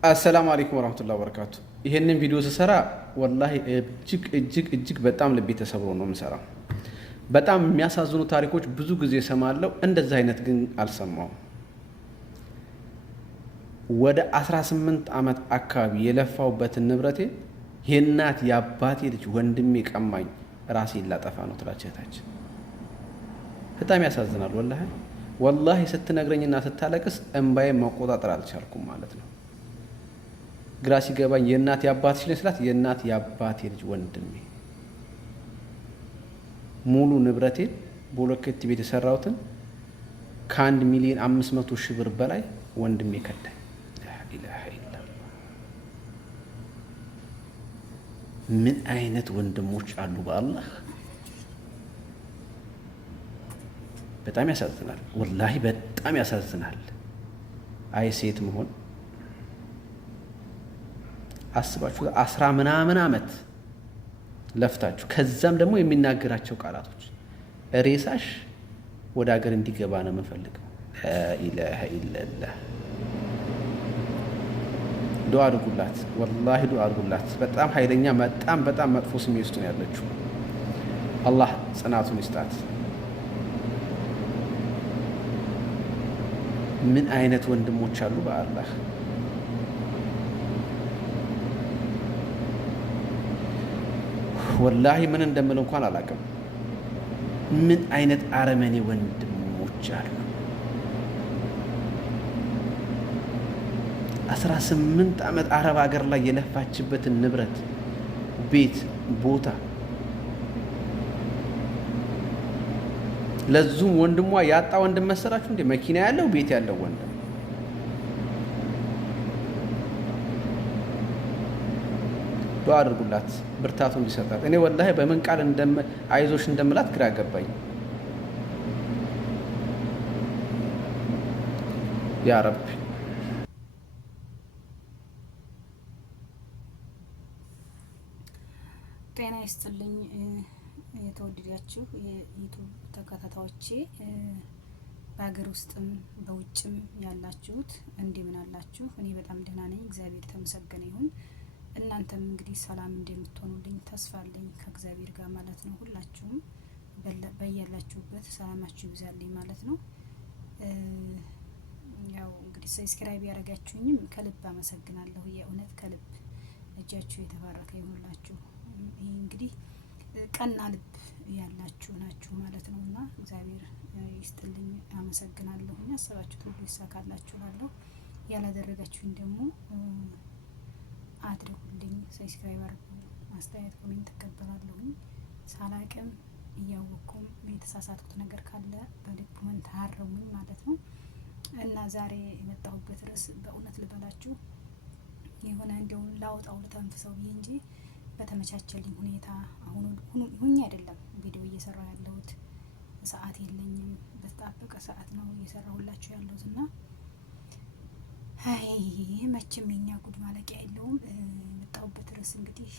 አሰላሙ አለይኩም ወራህመቱላሂ ወበረካቱ። ይሄንን ቪዲዮ ስሰራ ወላሂ እጅግ በጣም ልቤ ተሰብሮ ነው የምሰራው። በጣም የሚያሳዝኑ ታሪኮች ብዙ ጊዜ እሰማለሁ፣ እንደዛ አይነት ግን አልሰማሁም። ወደ 18 ዓመት አካባቢ የለፋውበትን ንብረቴ የእናት የአባቴ ልጅ ወንድሜ ቀማኝ፣ ራሴን ላጠፋ ነው ትላለች እህታችን። በጣም ያሳዝናል። ወላሂ ስትነግረኝና ስታለቅስ እንባዬ መቆጣጠር አልቻልኩም ማለት ነው። ግራ ሲገባኝ የእናት የአባትሽ ልጅ ስላት የእናት የአባቴ ልጅ ወንድሜ ሙሉ ንብረቴን ቦሎኬት ቤት የሰራሁትን ከ1 ሚሊዮን 500 ሺህ ብር በላይ ወንድሜ ከዳኝ። ላኢላሃ ኢላላህ። ምን አይነት ወንድሞች አሉ በአላህ። በጣም ያሳዝናል። ወላሂ በጣም ያሳዝናል። አይ ሴት መሆን አስባችሁ 10 ምናምን ዓመት ለፍታችሁ ከዛም ደግሞ የሚናገራቸው ቃላቶች ሬሳሽ ወደ ሀገር እንዲገባ ነው የምፈልገው። ላኢላሃ ኢለላህ። ዱዓ አድርጉላት፣ ወላሂ ዱዓ አድርጉላት። በጣም ኃይለኛ በጣም መጥፎ ስሜት ውስጥ ነው ያለችው። አላህ ጽናቱን ይስጣት። ምን አይነት ወንድሞች አሉ በአላህ። ወላሂ ምን እንደምል እንኳን አላውቅም። ምን አይነት አረመኔ ወንድሞች አሉ። 18 ዓመት አረብ ሀገር ላይ የለፋችበትን ንብረት፣ ቤት፣ ቦታ ለዙም ወንድሟ ያጣ ወንድም መሰላችሁ እንዴ? መኪና ያለው ቤት ያለው ወንድም። ዱዓ አድርጉላት ብርታቱ እንዲሰጣት። እኔ ወላሂ በምን ቃል አይዞሽ እንደምላት ግራ ገባኝ። ያ ረብ። ጤና ይስጥልኝ የተወደዳችሁ የዩቲዩብ ተከታታዮቼ፣ በሀገር ውስጥም በውጭም ያላችሁት እንደምን አላችሁ? እኔ በጣም ደህና ነኝ፣ እግዚአብሔር ተመሰገነ ይሁን። እናንተም እንግዲህ ሰላም እንደምትሆኑልኝ ተስፋ አለኝ ከእግዚአብሔር ጋር ማለት ነው። ሁላችሁም በያላችሁበት ሰላማችሁ ይብዛልኝ ማለት ነው። ያው እንግዲህ ሰብስክራይብ ያደረጋችሁኝም ከልብ አመሰግናለሁ። የእውነት ከልብ እጃችሁ የተባረከ ይሁንላችሁ። ይህ እንግዲህ ቀና ልብ ያላችሁ ናችሁ ማለት ነው እና እግዚአብሔር ይስጥልኝ፣ አመሰግናለሁ። ያሰባችሁት ሁሉ ይሳካላችሁ እላለሁ። ያላደረጋችሁኝ ደግሞ አድርጉልኝ፣ ሰብስክራይብ አድርጉ፣ አስተያየት ኮሜንት ተቀበላለሁኝ። ሳላቅም እያወቅኩም የተሳሳትኩት ነገር ካለ በልብ ኮሜንት አርሙኝ ማለት ነው እና ዛሬ የመጣሁበት ርዕስ በእውነት ልበላችሁ የሆነ እንደው ላውጣው ልተንፍሰው ብዬ እንጂ በተመቻቸልኝ ሁኔታ ሁኜ አይደለም ቪዲዮ እየሰራሁ ያለሁት። ሰዓት የለኝም፣ በተጣበቀ ሰዓት ነው እየሰራሁላችሁ ያለሁት እና አይ መቼም የኛ ጉድ ማለቂያ የለውም። የመጣሁበት ርዕስ እንግዲህ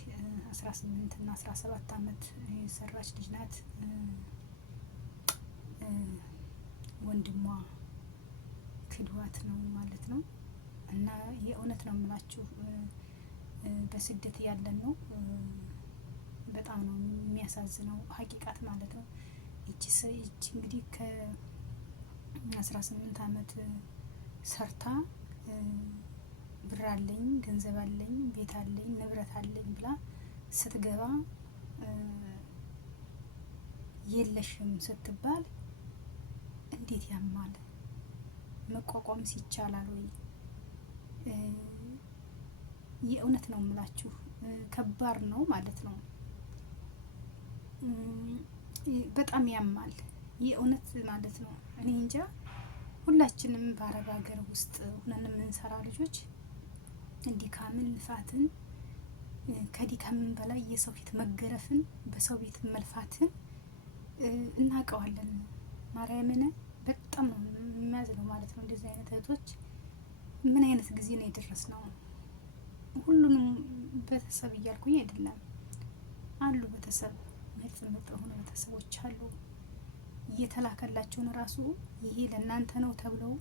18 እና 17 ዓመት የሰራች ልጅ ናት። ወንድሟ ክዷት ነው ማለት ነው እና የእውነት ነው የምላችሁ በስደት ያለን ነው። በጣም ነው የሚያሳዝነው ሀቂቃት ማለት ነው። እቺ እንግዲህ ከ18 ዓመት ሰርታ ብር አለኝ፣ ገንዘብ አለኝ፣ ቤት አለኝ፣ ንብረት አለኝ ብላ ስትገባ የለሽም ስትባል እንዴት ያማል። መቋቋም ሲቻላል ወይ? የእውነት ነው የምላችሁ ከባድ ነው ማለት ነው። በጣም ያማል የእውነት ማለት ነው። እኔ እንጃ ሁላችንም በአረብ ሀገር ውስጥ ሆነን የምንሰራ ልጆች ድካምን፣ ልፋትን፣ ከድካምን በላይ የሰው ፊት መገረፍን፣ በሰው ቤት መልፋትን እናውቀዋለን። ማርያምን በጣም ነው የሚያዝነው ማለት ነው። እንደዚህ አይነት እህቶች ምን አይነት ጊዜ ነው የደረስነው? ሁሉንም ቤተሰብ እያልኩኝ አይደለም፣ አሉ ቤተሰብ ምርጥ የሆኑ ቤተሰቦች አሉ። እየተላከላቸውን ራሱ ይሄ ለእናንተ ነው ተብለው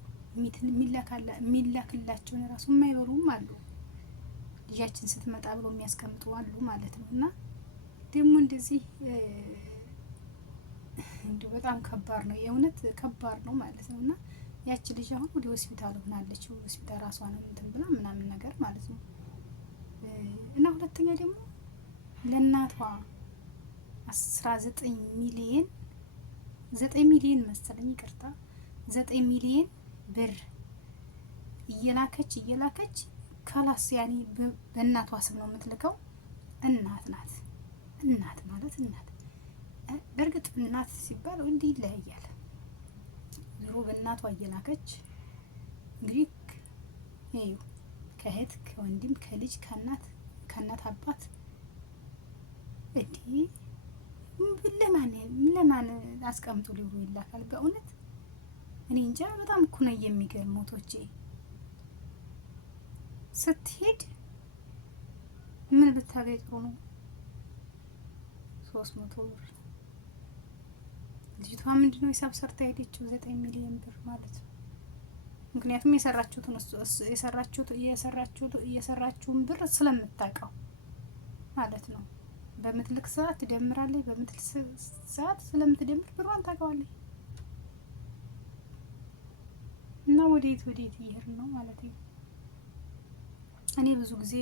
የሚላክላቸውን ራሱ የማይበሉም አሉ። ልጃችን ስትመጣ ብሎ የሚያስቀምጡ አሉ ማለት ነው። እና ደግሞ እንደዚህ እንዲሁ በጣም ከባድ ነው፣ የእውነት ከባድ ነው ማለት ነው። እና ያቺ ልጅ አሁን ወደ ሆስፒታል ሆናለች። ሆስፒታል ራሷን እንትን ብላ ምናምን ነገር ማለት ነው። እና ሁለተኛ ደግሞ ለእናቷ 19 ሚሊዮን 9 ሚሊዮን መሰለኝ ይቅርታ 9 ሚሊዮን ብር እየላከች ካላስ ያኔ በእናቷ ስም ነው የምትልከው። እናት ናት። እናት ማለት እናት በእርግጥ እናት ሲባል እንዲህ ይለያያል። ዞሮ በእናቷ እየላከች እንግዲህ ይኸው ከእህት ከወንድም ከልጅ ከእናት አባት እንዲህ ለማን አስቀምጡ ሊብሮ ይላካል? በእውነት እኔ እንጃ። በጣም እኮ ነው የሚገርመው። ቶቼ ስትሄድ ምን ብታገኝ ጥሩ ነው? 300 ብር ልጅቷ ምንድነው ሂሳብ ሰርታ ሄደችው 9 ሚሊዮን ብር ማለት ነው። ምክንያቱም የሰራችውን ብር ስለምታውቀው ማለት ነው። በምትልክ ሰዓት ትደምራለች፣ በምትልክ ሰዓት ስለምትደምር ብሯን ታውቀዋለች። እና ወዴት እየሄድን ነው ማለት ነው። እኔ ብዙ ጊዜ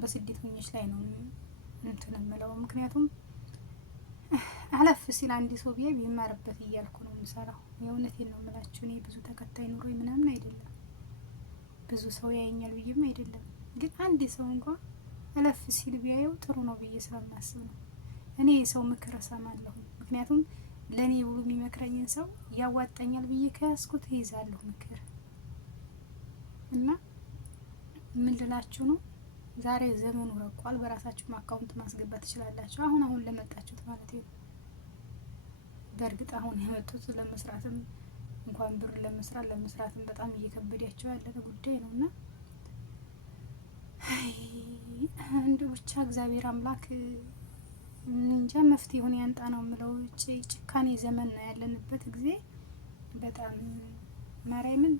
በስደተኞች ላይ ነው እንትን የምለው። ምክንያቱም አለፍ ሲል አንድ ሰው ቢማርበት እያልኩ ነው የምሰራው። የእውነቴን ነው የምላችሁ። እኔ ብዙ ተከታይ ኑሮ ምናምን አይደለም፣ ብዙ ሰው ያየኛል ብዬም አይደለም። ግን አንድ ሰው እንኳን አለፍ ሲል ቢያየው ጥሩ ነው ብዬ ስለማስብ ነው። እኔ የሰው ምክር እሰማለሁ። ምክንያቱም ለእኔ ብሎ የሚመክረኝን ሰው ያዋጣኛል ብዬ ከያዝኩት ይይዛለሁ ምክር። እና ምን ልላችሁ ነው፣ ዛሬ ዘመኑ ረቋል። በራሳችሁ አካውንት ማስገባት ትችላላችሁ። አሁን ለመጣችሁት ማለት ነው። በእርግጥ አሁን የመጡት ለመስራትም እንኳን ብር ለመስራትም በጣም እየከበዳቸው ያለ ጉዳይ ነው። እና እንደው ብቻ እግዚአብሔር አምላክ እንጃ መፍትሄውን ያንጣ ነው የምለው። ጭካኔ ዘመን ነው ያለንበት ጊዜ። በጣም ማርያምን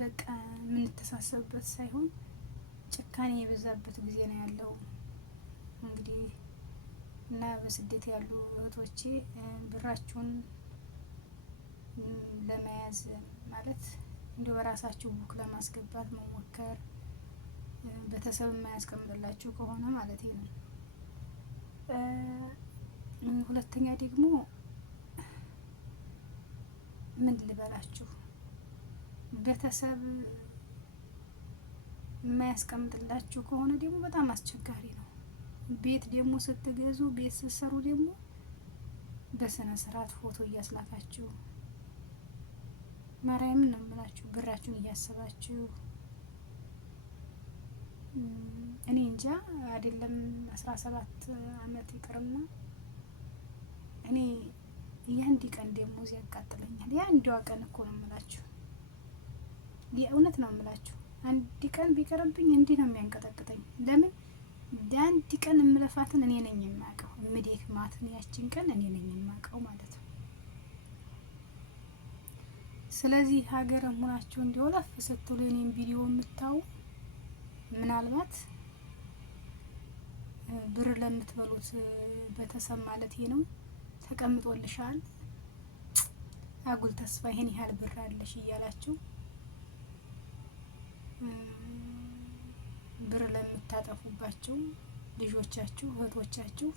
በቃ የምንተሳሰብበት ሳይሆን ጭካኔ የበዛበት ጊዜ ነው ያለው እንግዲህ። እና በስደት ያሉ እህቶቼ ብራችሁን ለመያዝ ማለት እንዲሁ በራሳችሁ ቡክ ለማስገባት መሞከር፣ ቤተሰብ የማያስቀምጥላችሁ ከሆነ ማለት ነው። ሁለተኛ ደግሞ ምን ልበላችሁ፣ ቤተሰብ የማያስቀምጥላችሁ ከሆነ ደግሞ በጣም አስቸጋሪ ነው። ቤት ደግሞ ስትገዙ ቤት ስትሰሩ ደግሞ በስነ ስርዓት ፎቶ እያስላካችሁ ማርያምን ነው የምላችሁ ብራችሁን እያሰባችሁ። እኔ እንጃ አይደለም 17 አመት ይቅርና እኔ የአንድ ቀን ደሞዝ ያቃጥለኛል። የአንዷ ቀን እኮ ነው የምላችሁ፣ የእውነት ነው የምላችሁ። አንድ ቀን ቢቀርብኝ እንዲህ ነው የሚያንቀጠቅጠኝ። ለምን ለአንድ ቀን እምለፋትን እኔ ነኝ የማውቀው፣ እምደክማትን ያችን ቀን እኔ ነኝ የማውቀው ማለት ነው። ስለዚህ ሀገር ሆናችሁ እንዲሁ ለፍ ስትሉ የኔን ቪዲዮ የምታዩ ምናልባት ብር ለምትበሉት ቤተሰብ ማለት ነው ተቀምጦልሻል፣ አጉል ተስፋ ይሄን ያህል ብር አለሽ እያላችሁ ብር ለምታጠፉባቸው ልጆቻችሁ እህቶቻችሁ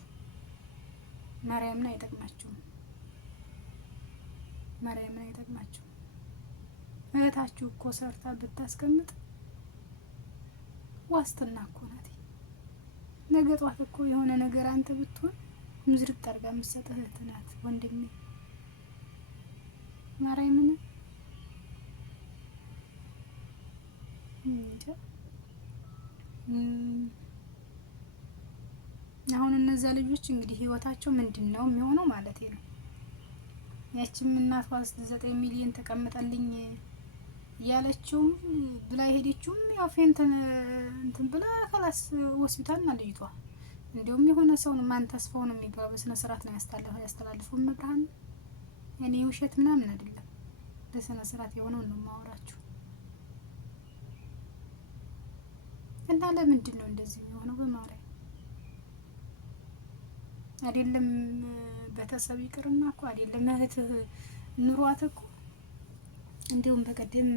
ማርያምን አይጠቅማችሁም። ማርያምን አይጠቅማችሁም። እህታችሁ እኮ ሰርታ ብታስቀምጥ ዋስትና እኮ ናት። ነገ ጧት እኮ የሆነ ነገር አንተ ብትሆን ምዝርቅ አድርጋ የምትሰጥህ እህት ናት ወንድሜ። ማርያምን እንጃ። አሁን እነዛ ልጆች እንግዲህ ህይወታቸው ምንድን ነው የሚሆነው ማለት ነው። ያቺም እናቷ 9 ሚሊዮን ተቀመጠልኝ ያለችውም ብላ ሄደችውም ያው ፌንተን እንትን ብላ ከላስ ሆስፒታል እና ልጅቷ እንደውም የሆነ ሰውን ማን ተስፋው ነው የሚባለው በስነ ስርዓት ነው ያስተላልፈው መብርሃን። እኔ ውሸት ምናምን አይደለም፣ በስነ ስርዓት የሆነው ነው የማወራችሁ። እና ለምንድን ነው እንደዚህ የሚሆነው? በማርያም አይደለም ቤተሰብ ይቅርና እኮ አይደለም እህት ኑሯት እኮ እንዲሁም በቀደም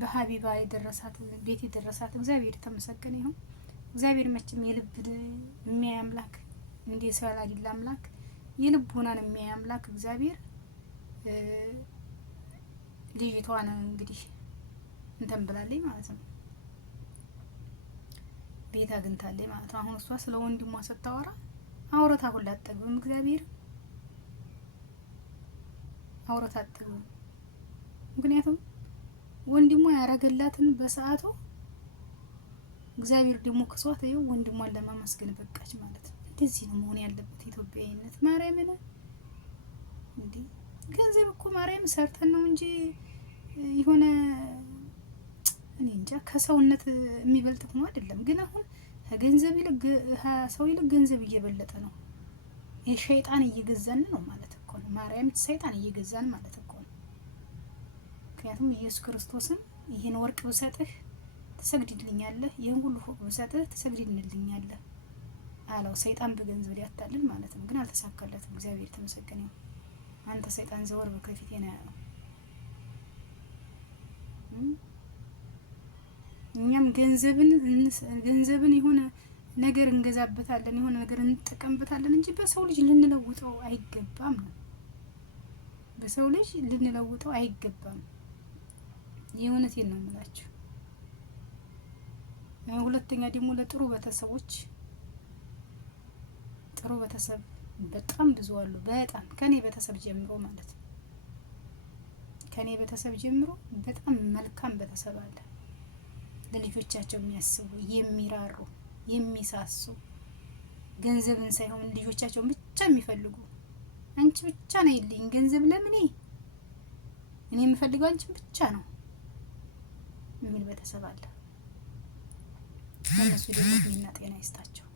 በሀቢባ የደረሳት ቤት የደረሳት እግዚአብሔር የተመሰገነ ይሁን። እግዚአብሔር መቼም የልብ የሚያይ አምላክ እንደ ሰው ያላደለ አምላክ የልቡናን የሚያይ አምላክ እግዚአብሔር ልጅቷን እንግዲህ እንትን ብላለች ማለት ነው። ቤት አግኝታለች ማለት ነው። አሁን እሷ ስለ ወንድሟ ስታወራ አውረታ ሁላ አጠግብም። እግዚአብሔር አውረታ አጠግብም። ምክንያቱም ወንድሟ ያረገላትን በሰዓቱ እግዚአብሔር ደግሞ ክሷት ይኸው ወንድሟን ለማመስገን በቃች ማለት ነው። እንደዚህ ነው መሆን ያለበት ኢትዮጵያዊነት። ማርያምን እንዴ ገንዘብ እኮ ማርያም ሰርተን ነው እንጂ የሆነ እኔ እንጃ ከሰውነት የሚበልጥ ሆኖ አይደለም። ግን አሁን ከገንዘብ ይልቅ ሰው ይልቅ ገንዘብ እየበለጠ ነው። የሸይጣን እየገዛን ነው ማለት እኮ ነው። ማርያም ሰይጣን እየገዛን ማለት እኮ ነው። ምክንያቱም ኢየሱስ ክርስቶስን ይህን ወርቅ ብሰጥህ ትሰግድልኛለህ፣ ይህን ሁሉ ፎቅ ብሰጥህ ትሰግድልኛለህ አለው። ሰይጣን በገንዘብ ሊያታልል ማለት ነው። ግን አልተሳካለትም። እግዚአብሔር ተመሰገነ ይሁን። አንተ ሰይጣን ዘወር በከፊቴ ነው ያለው። እኛም ገንዘብን የሆነ ነገር እንገዛበታለን፣ የሆነ ነገር እንጠቀምበታለን እንጂ በሰው ልጅ ልንለውጠው አይገባም ነው። በሰው ልጅ ልንለውጠው አይገባም። የእውነቴን ነው የምላችሁ። ሁለተኛ ደግሞ ለጥሩ ቤተሰቦች ጥሩ ቤተሰብ በጣም ብዙ አሉ። በጣም ከኔ ቤተሰብ ጀምሮ ማለት ነው። ከኔ ቤተሰብ ጀምሮ በጣም መልካም ቤተሰብ አለ። ለልጆቻቸው የሚያስቡ የሚራሩ፣ የሚሳሱ ገንዘብን ሳይሆን ልጆቻቸውን ብቻ የሚፈልጉ አንቺ ብቻ ነው ይልኝ ገንዘብ ለምኔ እኔ የምፈልገው አንቺን ብቻ ነው የሚል ቤተሰብ አለ። እነሱ ደግሞ እድሜና ጤና ይስጣቸው፣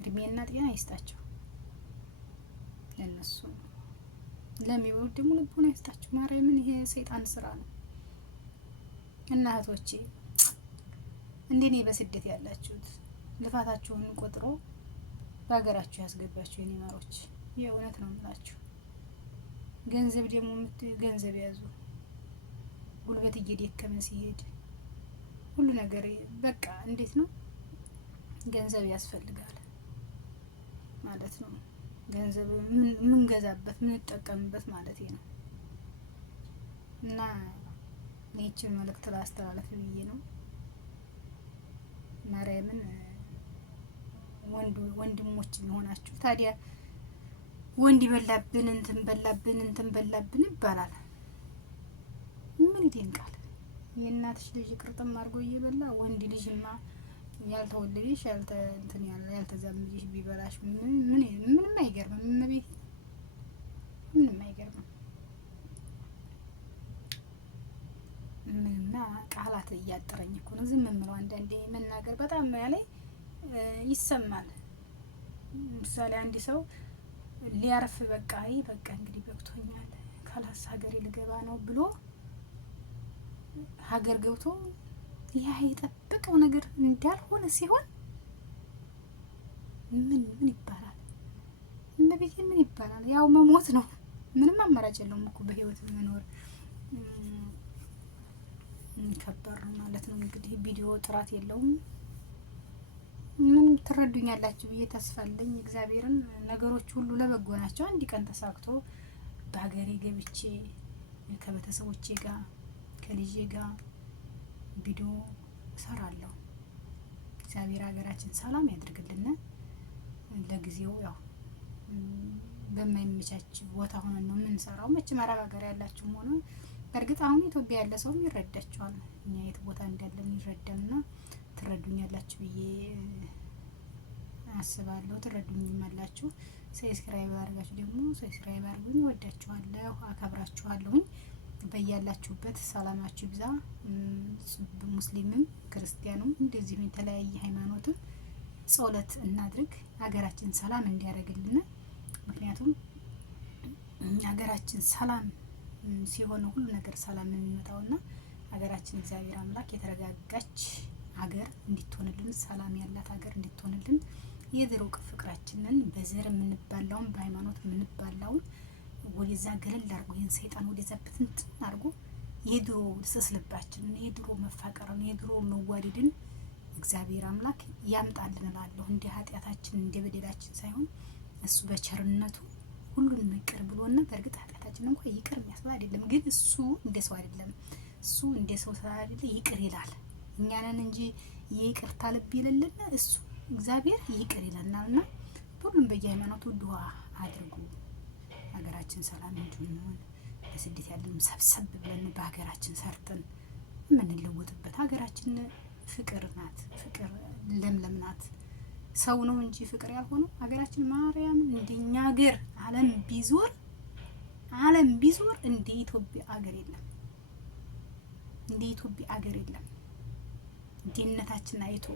እድሜና ጤና ይስጣቸው። ለነሱ ለሚወዱ ደግሞ ልቦና ይስጣቸው። ማርያምን ይሄ ሰይጣን ስራ ነው። እና እህቶቼ እንደኔ በስደት ያላችሁት ልፋታችሁን ቆጥሮ በሀገራችሁ ያስገባችሁ የኔ ማሮች፣ የእውነት ነው የምላችሁ። ገንዘብ ደግሞ ገንዘብ ያዙ። ጉልበት እየደከመ ሲሄድ ሁሉ ነገር በቃ እንዴት ነው ገንዘብ ያስፈልጋል ማለት ነው። ገንዘብ ምን ገዛበት ምን ተጠቀምበት ማለት ነው። እና ይህችን መልእክት ላስተላለፍ ብዬ ነው። ማርያምን ወንድሞች የሚሆናችሁ ታዲያ ወንድ በላብን እንትን በላብን ይባላል። ምን ይደንቃል? የእናትሽ ልጅ ቅርጥም አድርጎ እየበላ ወንድ ልጅማ ያልተወለደሽ ያልተዛመደሽ ቢበላሽ ምንም አይገርምም። እመቤቴ ምንም አይገርምም። ምንና ቃላት እያጠረኝ እኮ ነው ዝም የምለው። አንዳንዴ መናገር በጣም ያለኝ ይሰማል። ምሳሌ አንድ ሰው ሊያርፍ በቃ እንግዲህ በቅቶኛል ካላስ ሀገሬ ልገባ ነው ብሎ ሀገር ገብቶ ያ የጠበቀው ነገር እንዳልሆነ ሲሆን ምን ይባላል? እመቤቴ ምን ይባላል? ያው መሞት ነው። ምንም አማራጭ የለውም እኮ በህይወት መኖር ከባድ ነው ማለት ነው። እንግዲህ ቪዲዮ ጥራት የለውም። ምን ትረዱኛላችሁ ብዬ ተስፋ አለኝ። እግዚአብሔርን ነገሮች ሁሉ ለበጎ ናቸው። አንድ ቀን ተሳክቶ በሀገሬ ገብቼ ከቤተሰቦቼ ጋር ከልጄ ጋር ቪዲዮ እሰራለሁ። እግዚአብሔር ሀገራችን ሰላም ያድርግልን። ለጊዜው ያው በማይመቻች ቦታ ሆነን ነው የምንሰራው። መቼም አረብ ሀገር ያላችሁም ሆነ በእርግጥ አሁን ኢትዮጵያ ያለ ሰው ይረዳችኋል። እኛ የት ቦታ እንዳለን ይረዳልና ትረዱኛላችሁ ብዬ አስባለሁ። ትረዱኝም አላችሁ። ሰብስክራይብ አድርጋችሁ ደግሞ ሰብስክራይብ አድርጉኝ። ወዳችኋለሁ፣ አከብራችኋለሁኝ። በያላችሁበት ሰላማችሁ ይብዛ። ሙስሊምም ክርስቲያኑም እንደዚህም የተለያየ ሃይማኖትም ጸሎት እናድርግ ሀገራችን ሰላም እንዲያደርግልን። ምክንያቱም ሀገራችን ሰላም ሲሆን ሁሉ ነገር ሰላም የሚመጣውና ሀገራችን እግዚአብሔር አምላክ የተረጋጋች ሀገር እንድትሆንልን፣ ሰላም ያላት ሀገር እንድትሆንልን፣ የድሮ ፍቅራችንን በዘር የምንባላውን በሃይማኖት የምንባላውን ወደዛ ገለል አድርጎ ይህን ሰይጣን ወደዛ ብትንትን አድርጎ የድሮ ስስልባችንን የድሮ መፋቀርን የድሮ መዋደድን እግዚአብሔር አምላክ ያምጣልን እላለሁ። እንደ ኃጢአታችን እንደ በደላችን ሳይሆን እሱ በቸርነቱ ሁሉን ይቅር ብሎና በእርግጥ ኃጢአታችን እንኳን ይቅር የሚያስብል አይደለም፣ ግን እሱ እንደ ሰው አይደለም። እሱ እንደ ሰው ስላይደለ ይቅር ይላል። እኛንን እንጂ ይቅርታ ልብ ይለልና እሱ እግዚአብሔር ይቅር ይለናልና ሁሉም በየሃይማኖቱ ዱዓ አድርጉ። ሀገራችን ሰላም እንድንሆን በስደት ያለንም ሰብሰብ ብለን በሀገራችን ሰርተን የምንለወጥበት ሀገራችን ፍቅር ናት። ፍቅር ለምለም ናት። ሰው ነው እንጂ ፍቅር ያልሆነው ሀገራችን ማርያም እንደኛ ሀገር ዓለም ቢዞር እንደ ኢትዮጵያ ሀገር የለም። እንደ ኢትዮጵያ ሀገር የለም። ድህነታችን አይቶ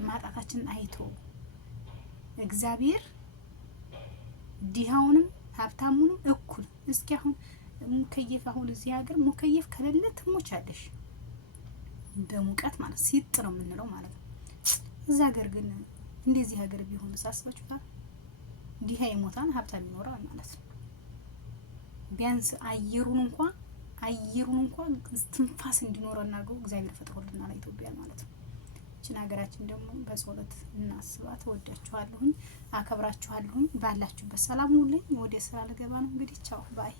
ማጣታችን አይቶ እግዚአብሔር ድሃውንም ሀብታሙንም እኩል እስኪ አሁን ሙከየፍ አሁን እዚህ ሀገር ሙከየፍ ከሌለ ትሞቻለሽ። በሙቀት ማለት ሲጥ ነው የምንለው ማለት ነው። እዛ ሀገር ግን እንደዚህ ሀገር ቢሆን ሳስባችሁታል። ድሃ ይሞታል፣ ሀብታም ይኖራል ማለት ነው። ቢያንስ አየሩን እንኳን ትንፋስ እንዲኖረን አድርገው እግዚአብሔር ፈጥሮልናል ኢትዮጵያ ማለት ነው። እቺን ሀገራችን ደግሞ በጸሎት እናስባት። ወዳችኋለሁኝ፣ አከብራችኋለሁኝ። ባላችሁበት ሰላም ሁኑልኝ። ወደ ስራ ልገባ ነው እንግዲህ ቻው ባይ